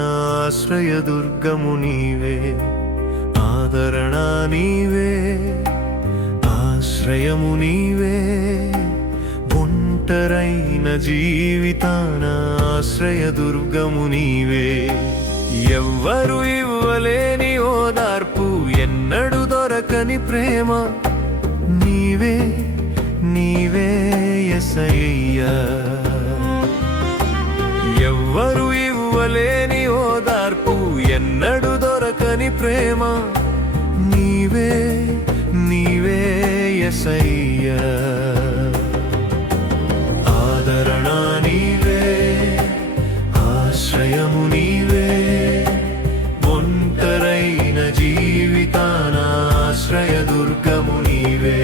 ఆశ్రయదుర్గము నీవే, ఆదరణ నీవే, ఆశ్రయము నీవే. ఒంటరైన జీవితాన ఆశ్రయదుర్గము నీవే. ఎవ్వరు ఇవ్వలేని ఓదార్పు, ఎన్నడు దొరకని ప్రేమ నీవే, నీవే యేసయ్యా. ఎవ్వరు ఇవ్వలేని ఓదార్పు, ఎన్నడు దొరకని ప్రేమ నీవే, నీవే యేసయ్యా. ఆదరణ నీవే, ఆశ్రయము నీవే. ఒంటరైన జీవితాన ఆశ్రయదుర్గము నీవే.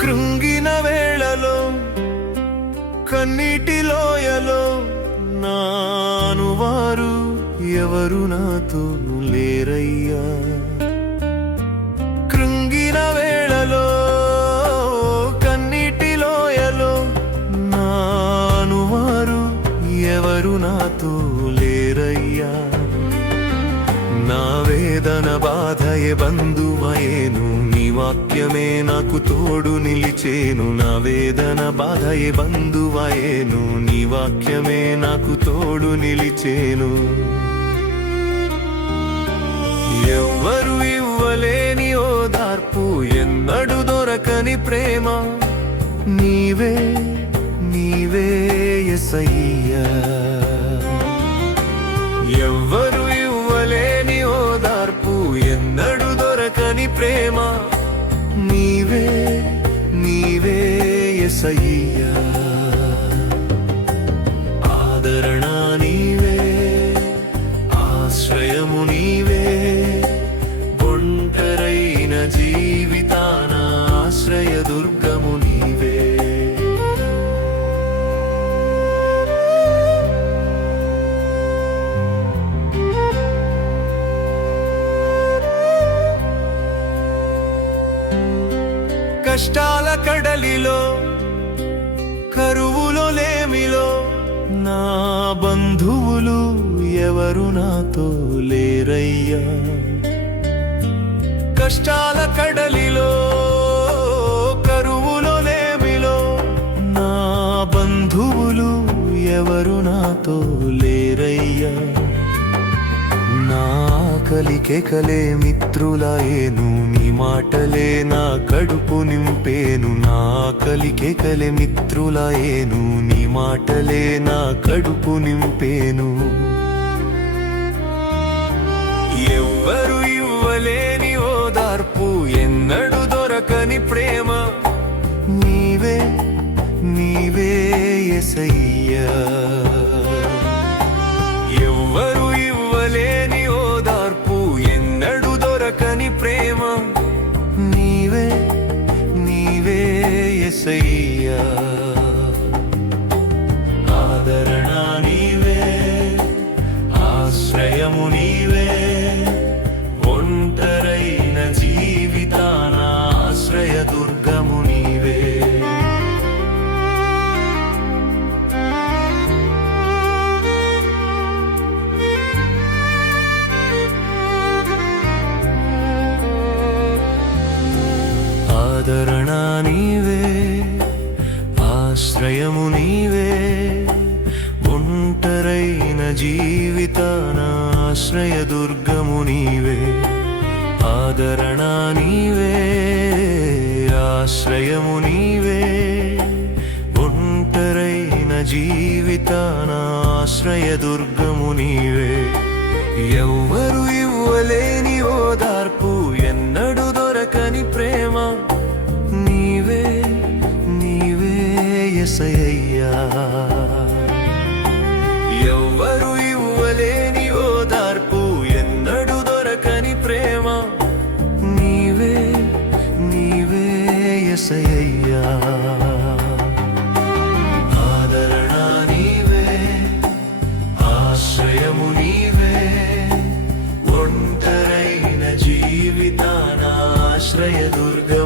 కృంగిన వేళలో, కన్నీటి లోయలో నానువారు ఎవరు నాతో లేరయ్యా. కృంగిన వేళలో, కన్నీటి లోయలో నానువారు ఎవరు నాతో లేరయ్యా. నా వేదన బాధయే బంధువయేను, నీ వాక్యమే నాకు తోడు నిలిచేను. నా వేదన బాధయే బంధువయేను, నీ వాక్యమే నాకు తోడు నిలిచేను. ఎవ్వరు ఇవ్వలేని ఓదార్పు, ఎన్నడు దొరకని ప్రేమ నీవే, నీవే యేసయ్యా. ఎవ్వరు ఇవ్వలేని ఓదార్పు, ఎన్నడు దొరకని ప్రేమ నీవే, నీవే యేసయ్యా. ఆదరణ నీవే, ఆశ్రయము నీవే. ఒంటరైన జీవితాన ఆశ్రయదుర్గము నీవే. కష్టాల కడలిలో, కరువులో లేమిలో నా బంధువులు ఎవరు నాతో లేరయ్యా. కష్టాల కడలిలో, కరువులో లేమిలో నా బంధువులు ఎవరు నాతో లేరయ్యా. నా కలికెకలే మిత్రులాయేను, నీ మాటలే నా కడుపు నింపేను. నా కలికెకలే మిత్రులాయేను, నీ మాటలే నా కడుపు నింపేను. ఎవ్వరు ఇవ్వలేని ఓదార్పు, ఎన్నడు దొరకని ప్రేమ నీవే, నీవే యేసయ్యా. ఎవ్వరు ఇవ్వలేని ఓదార్పు, ఎన్నడు దొరకని ప్రేమ నీవే, నీవే యేసయ్యా. ఆదరణ నీవే, ఆశ్రయము నీవే. ఒంటరైన జీవితాన ఆశ్రయదుర్గము నీవే. ఆదరణ నీవే, ఆశ్రయము నీవే. ఒంటరైన జీవితాన ఆశ్రయదుర్గము నీవే. ఆదరణ నీవే, ఆశ్రయము నీవే. ఒంటరైన జీవితాన ఆశ్రయదుర్గము నీవే. ఎవ్వరు ఇవ్వలేని ఓదార్పు, ఎన్నడు దొరకని ప్రేమ నీవే, నీవే యేసయ్యా. ఎవ్వరు ఇవ్వలేని ఓదార్పు, ఎన్నడు దొరకని ప్రేమ నీవే, నీవే యేసయ్యా. ఆదరణ నీవే, ఆశ్రయము నీవే. ఒంటరైన ఆశ్రయదుర్గం